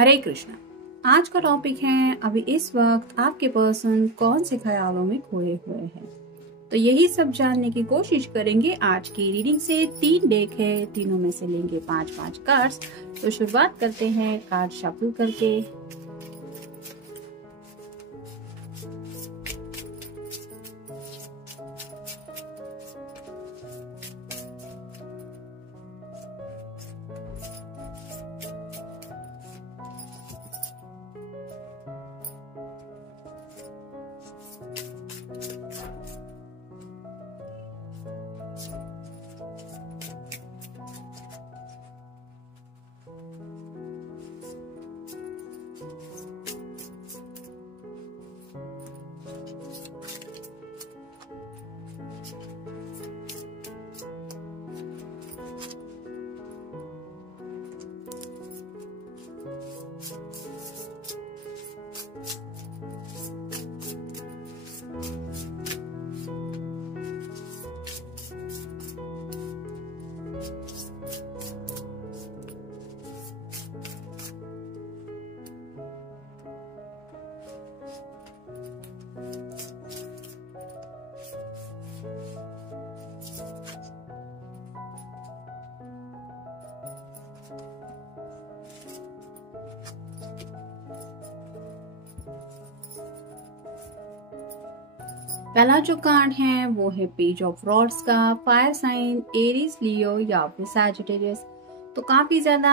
हरे कृष्णा। आज का टॉपिक है अभी इस वक्त आपके पर्सन कौन से ख्यालों में खोए हुए हैं। तो यही सब जानने की कोशिश करेंगे। आज की रीडिंग से 3 डेक है, तीनों में से लेंगे 5-5 कार्ड्स। तो शुरुआत करते हैं कार्ड शफल करके। पहला जो कार्ड है वो है पेज ऑफ रॉड्स का। फायर साइन एरीज, लियो या फिर सैजिटेरियस। तो काफी ज्यादा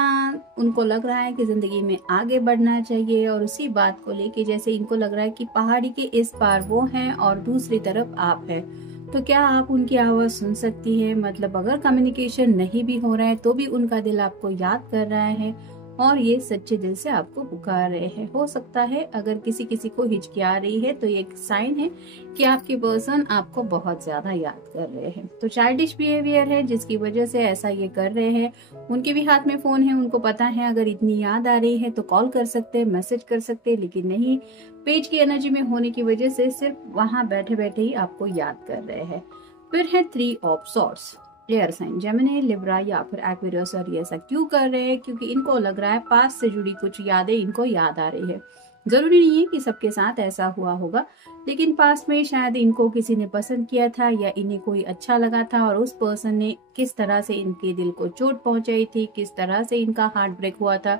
उनको लग रहा है कि जिंदगी में आगे बढ़ना चाहिए और उसी बात को लेके जैसे इनको लग रहा है कि पहाड़ी के इस पार वो हैं और दूसरी तरफ आप है। तो क्या आप उनकी आवाज सुन सकती है? मतलब अगर कम्युनिकेशन नहीं भी हो रहा है तो भी उनका दिल आपको याद कर रहा है और ये सच्चे दिल से आपको पुकार रहे हैं। हो सकता है अगर किसी किसी को हिचकिया रही है तो ये एक साइन है कि आपके पर्सन आपको बहुत ज्यादा याद कर रहे हैं। तो चाइल्डिश बिहेवियर है जिसकी वजह से ऐसा ये कर रहे हैं। उनके भी हाथ में फोन है, उनको पता है अगर इतनी याद आ रही है तो कॉल कर सकते हैं, मैसेज कर सकते हैं, लेकिन नहीं, पेज की एनर्जी में होने की वजह से सिर्फ वहां बैठे बैठे ही आपको याद कर रहे हैं। फिर है 3 of swords. Air sign Gemini, Libra या फिर एक्वेरियस। और ये ऐसा क्यों कर रहे हैं? क्योंकि इनको लग रहा है पास्ट से जुड़ी कुछ यादें इनको याद आ रही है। जरूरी नहीं है कि सबके साथ ऐसा हुआ होगा, लेकिन पास्ट में शायद इनको किसी ने पसंद किया था या इन्हें कोई अच्छा लगा था और उस पर्सन ने किस तरह से इनके दिल को चोट पहुंचाई थी, किस तरह से इनका हार्ट ब्रेक हुआ था।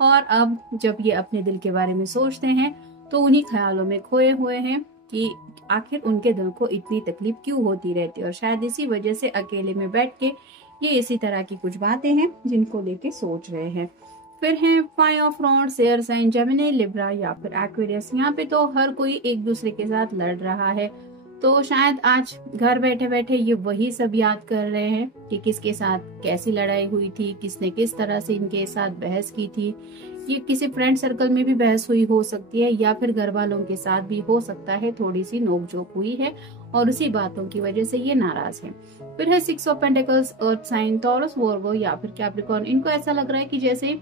और अब जब ये अपने दिल के बारे में सोचते हैं तो उन्हीं ख्यालों में खोए हुए हैं कि आखिर उनके दिल को इतनी तकलीफ क्यों होती रहती है। और शायद इसी वजह से अकेले में बैठ के ये इसी तरह की कुछ बातें हैं जिनको लेके सोच रहे हैं। फिर है 5 of rods, air sign Gemini, Libra या फिर एक्वेरियस। यहाँ पे तो हर कोई एक दूसरे के साथ लड़ रहा है। तो शायद आज घर बैठे बैठे ये वही सब याद कर रहे हैं कि किसके साथ कैसी लड़ाई हुई थी, किसने किस तरह से इनके साथ बहस की थी। ये किसी फ्रेंड सर्कल में भी बहस हुई हो सकती है या फिर घर वालों के साथ भी हो सकता है, थोड़ी सी नोकझोंक हुई है और उसी बातों की वजह से ये नाराज है। फिर है 6 of pentacles, earth sign Taurus, Virgo या फिर कैप्रिकॉर्न। इनको ऐसा लग रहा है कि जैसे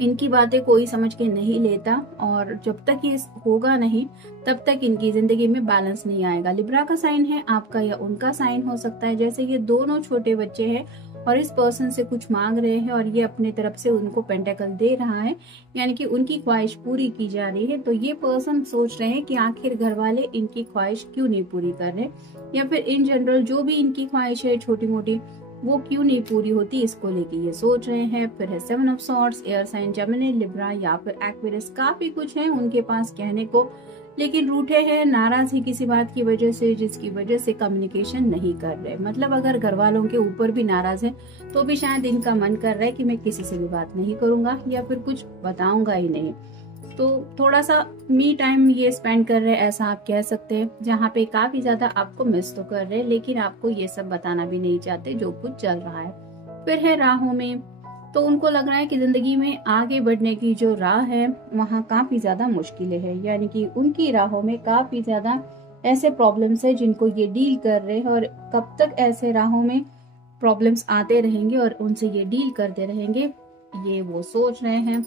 इनकी बातें कोई समझ के नहीं लेता और जब तक ये होगा नहीं तब तक इनकी जिंदगी में बैलेंस नहीं आएगा। लिब्रा का साइन है, आपका या उनका साइन हो सकता है। जैसे ये दोनों छोटे बच्चे हैं और इस पर्सन से कुछ मांग रहे हैं और ये अपने तरफ से उनको पेंटेकल दे रहा है, यानी कि उनकी ख्वाहिश पूरी की जा रही है। तो ये पर्सन सोच रहे हैं कि आखिर घर वाले इनकी ख्वाहिश क्यों नहीं पूरी कर रहे, या फिर इन जनरल जो भी इनकी ख्वाहिश है छोटी मोटी वो क्यों नहीं पूरी होती, इसको लेके ये सोच रहे हैं। फिर है 7 of swords, air sign Gemini, Libra या फिर एक्वेरियस। काफी कुछ है उनके पास कहने को, लेकिन रूठे हैं, नाराज ही किसी बात की वजह से जिसकी वजह से कम्युनिकेशन नहीं कर रहे। मतलब अगर घर वालों के ऊपर भी नाराज है तो भी शायद इनका मन कर रहा है कि मैं किसी से भी बात नहीं करूंगा या फिर कुछ बताऊंगा ही नहीं। तो थोड़ा सा मी टाइम ये स्पेंड कर रहे हैं, ऐसा आप कह सकते हैं, जहाँ पे काफी ज्यादा आपको मिस तो कर रहे हैं लेकिन आपको ये सब बताना भी नहीं चाहते जो कुछ चल रहा है। फिर है राहों में। तो उनको लग रहा है कि जिंदगी में आगे बढ़ने की जो राह है वहाँ काफी ज्यादा मुश्किलें हैं, यानी कि उनकी राहों में काफी ज्यादा ऐसे प्रॉब्लम्स है जिनको ये डील कर रहे हैं और कब तक ऐसे राहों में प्रॉब्लम्स आते रहेंगे और उनसे ये डील करते रहेंगे, ये वो सोच रहे हैं।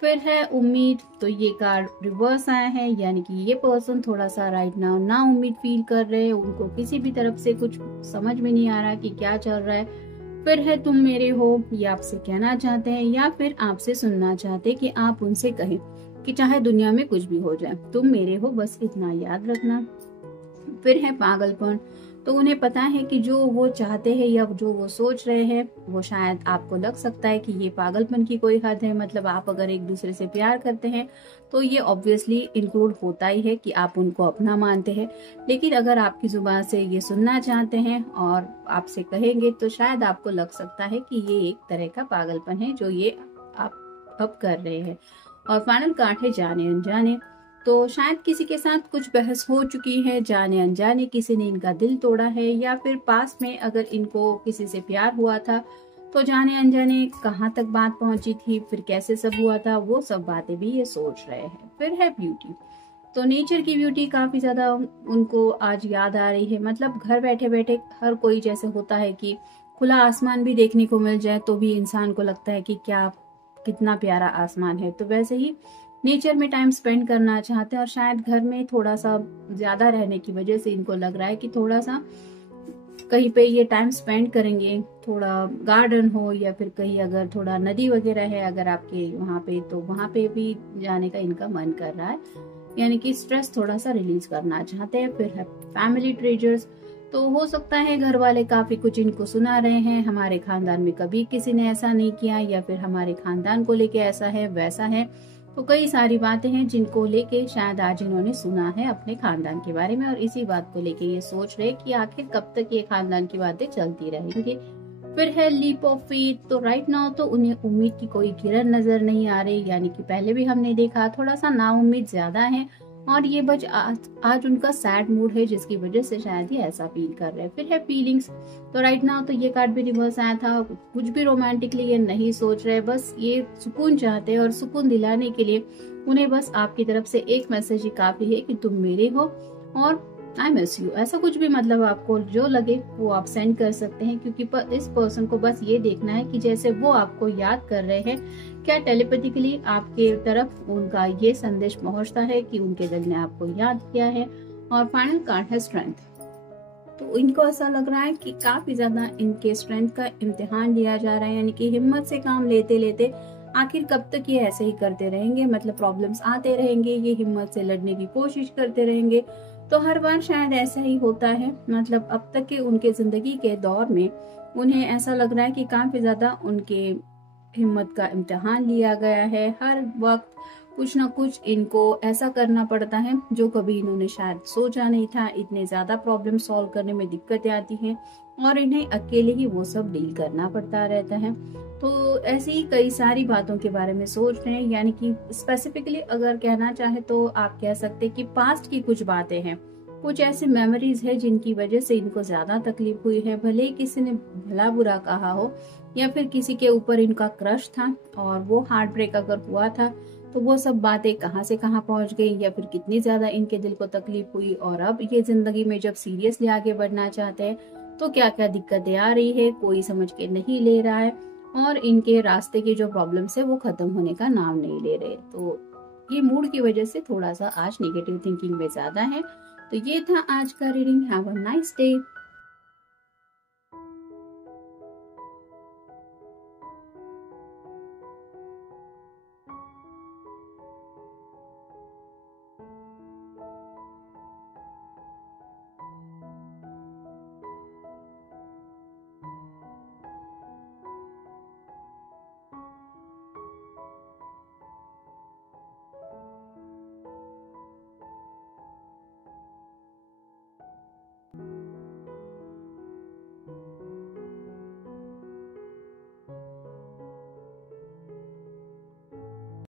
फिर है उम्मीद। तो ये कार्ड रिवर्स आया है, यानी कि ये पर्सन थोड़ा सा राइट नाउ ना उम्मीद फील कर रहे हैं। उनको किसी भी तरफ से कुछ समझ में नहीं आ रहा कि क्या चल रहा है। फिर है तुम मेरे हो, ये आपसे कहना चाहते हैं या फिर आपसे सुनना चाहते हैं कि आप उनसे कहें कि चाहे दुनिया में कुछ भी हो जाए, तुम मेरे हो, बस इतना याद रखना। फिर है पागलपन, तो उन्हें पता है कि जो वो चाहते हैं या जो वो सोच रहे हैं वो शायद आपको लग सकता है कि ये पागलपन की कोई हद है। मतलब आप अगर एक दूसरे से प्यार करते हैं तो ये ऑब्वियसली इंक्लूड होता ही है कि आप उनको अपना मानते हैं, लेकिन अगर आपकी जुबान से ये सुनना चाहते हैं और आपसे कहेंगे तो शायद आपको लग सकता है कि ये एक तरह का पागलपन है जो ये आप अब कर रहे हैं। और फाइनल कार्ड है जाने अनजाने, तो शायद किसी के साथ कुछ बहस हो चुकी है, जाने अनजाने किसी ने इनका दिल तोड़ा है, या फिर पास में अगर इनको किसी से प्यार हुआ था तो जाने अनजाने कहाँ तक बात पहुंची थी, फिर कैसे सब हुआ था, वो सब बातें भी ये सोच रहे हैं। फिर है ब्यूटी, तो नेचर की ब्यूटी काफी ज्यादा उनको आज याद आ रही है। मतलब घर बैठे बैठे हर कोई, जैसे होता है कि खुला आसमान भी देखने को मिल जाए तो भी इंसान को लगता है कि क्या कितना प्यारा आसमान है, तो वैसे ही नेचर में टाइम स्पेंड करना चाहते हैं। और शायद घर में थोड़ा सा ज्यादा रहने की वजह से इनको लग रहा है कि थोड़ा सा कहीं पे ये टाइम स्पेंड करेंगे, थोड़ा गार्डन हो या फिर कहीं अगर थोड़ा नदी वगैरह है अगर आपके वहाँ पे, तो वहाँ पे भी जाने का इनका मन कर रहा है, यानी कि स्ट्रेस थोड़ा सा रिलीज करना चाहते हैं। फिर है फैमिली ट्रेजर्स, तो हो सकता है घर वाले काफी कुछ इनको सुना रहे हैं, हमारे खानदान में कभी किसी ने ऐसा नहीं किया, या फिर हमारे खानदान को लेके ऐसा है वैसा है, तो कई सारी बातें हैं जिनको लेके शायद आज इन्होंने सुना है अपने खानदान के बारे में, और इसी बात को लेके ये सोच रहे कि आखिर कब तक ये खानदान की बातें चलती रहेंगी। फिर है लीप ऑफ फेथ, तो राइट नाउ तो उन्हें उम्मीद की कोई किरण नजर नहीं आ रही, यानी कि पहले भी हमने देखा थोड़ा सा नाउम्मीद ज्यादा है, और ये बस आज उनका सैड मूड है जिसकी वजह से शायद ये ऐसा फील कर रहे हैं। फिर है फीलिंग्स, तो राइट नाउ तो ये कार्ड भी रिवर्स आया था, कुछ भी रोमांटिकली ये नहीं सोच रहे, बस ये सुकून चाहते हैं, और सुकून दिलाने के लिए उन्हें बस आपकी तरफ से एक मैसेज ही काफी है कि तुम मेरे हो और आई मिस यू। ऐसा कुछ भी मतलब आपको जो लगे वो आप सेंड कर सकते हैं, क्योंकि इस पर्सन को बस ये देखना है कि जैसे वो आपको याद कर रहे हैं, क्या टेलीपैथिकली आपके तरफ उनका ये संदेश पहुंचता है कि उनके दिल ने आपको याद किया है। और फाइनल कार्ड है स्ट्रेंथ, तो इनको ऐसा लग रहा है कि काफी ज्यादा इनके स्ट्रेंथ का इम्तिहान लिया जा रहा है, यानी कि हिम्मत से काम लेते लेते आखिर कब तक ये ऐसे ही करते रहेंगे। मतलब प्रॉब्लम्स आते रहेंगे, ये हिम्मत से लड़ने की कोशिश करते रहेंगे, तो हर बार शायद ऐसा ही होता है। मतलब अब तक के उनके जिंदगी के दौर में उन्हें ऐसा लग रहा है कि काफी ज्यादा उनके हिम्मत का इम्तिहान लिया गया है, हर वक्त कुछ ना कुछ इनको ऐसा करना पड़ता है जो कभी इन्होंने शायद सोचा नहीं था। इतने ज्यादा प्रॉब्लम सॉल्व करने में दिक्कतें आती हैं और इन्हें अकेले ही वो सब डील करना पड़ता रहता है। तो ऐसी ही कई सारी बातों के बारे में सोच रहे हैं, यानी कि स्पेसिफिकली अगर कहना चाहे तो आप कह सकते हैं कि पास्ट की कुछ बातें हैं, कुछ ऐसी मेमोरीज है जिनकी वजह से इनको ज्यादा तकलीफ हुई है। भले ही किसी ने भला बुरा कहा हो या फिर किसी के ऊपर इनका क्रश था और वो हार्ट ब्रेक अगर हुआ था, तो वो सब बातें कहाँ से कहाँ पहुंच गई, या फिर कितनी ज्यादा इनके दिल को तकलीफ हुई, और अब ये जिंदगी में जब सीरियसली आगे बढ़ना चाहते हैं तो क्या क्या दिक्कतें आ रही है, कोई समझ के नहीं ले रहा है, और इनके रास्ते की जो प्रॉब्लम्स है वो खत्म होने का नाम नहीं ले रहे। तो ये मूड की वजह से थोड़ा सा आज नेगेटिव थिंकिंग में ज्यादा है। तो ये था आज का reading. Have a nice day.